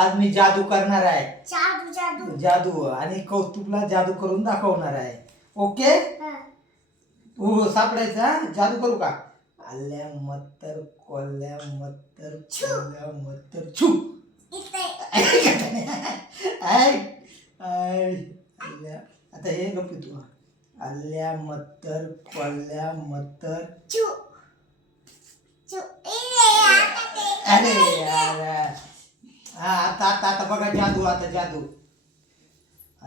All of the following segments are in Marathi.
आज मी जादू करणार आहे. जादू जादू जादू आणि कौस्तुभला जादू करून दाखवणार आहे. ओके तू सापडायचा जादू करू का? आल्या मत्तर कोल्ल्या मत्तर कोल्ल्या मत्तर छू आता हे गप्प तू. आल्या मत्तर कोल्ल्या मत्तर चू चू अरे यार आता आता आता बघा जादू. आता जादू.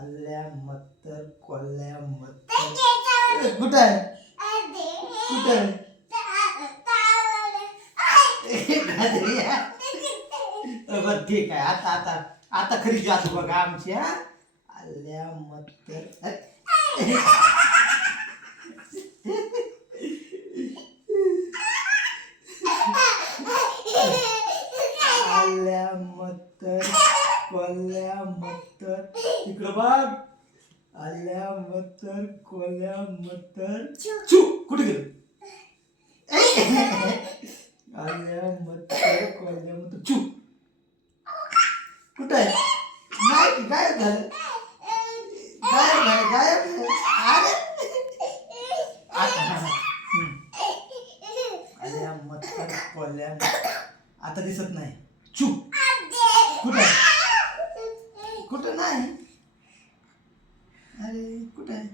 आल्या मत्तर कोल्ल्या मत्तर कुठं आहे? कुठं आहे? बरं ठीक आहे. आता आता आता खरी जादू बघा आमची. आल्या मत्तर आल्या मत्तर कोल्ल्या मत्तर इकडं बघ. आल्या मत्तर कोल्ल्या मत्तर छू कुठे गेलं? आल्या मत्तर कोल्ल्या मत्तर छू कुठं आहे? नाही गायब झालं. गायब झालं गायब झालं. आल्या मत्तर कोल्ल्या आता दिसत नाही. छू कुठं आहे? कुठं नाही. अरे कुठं आहे?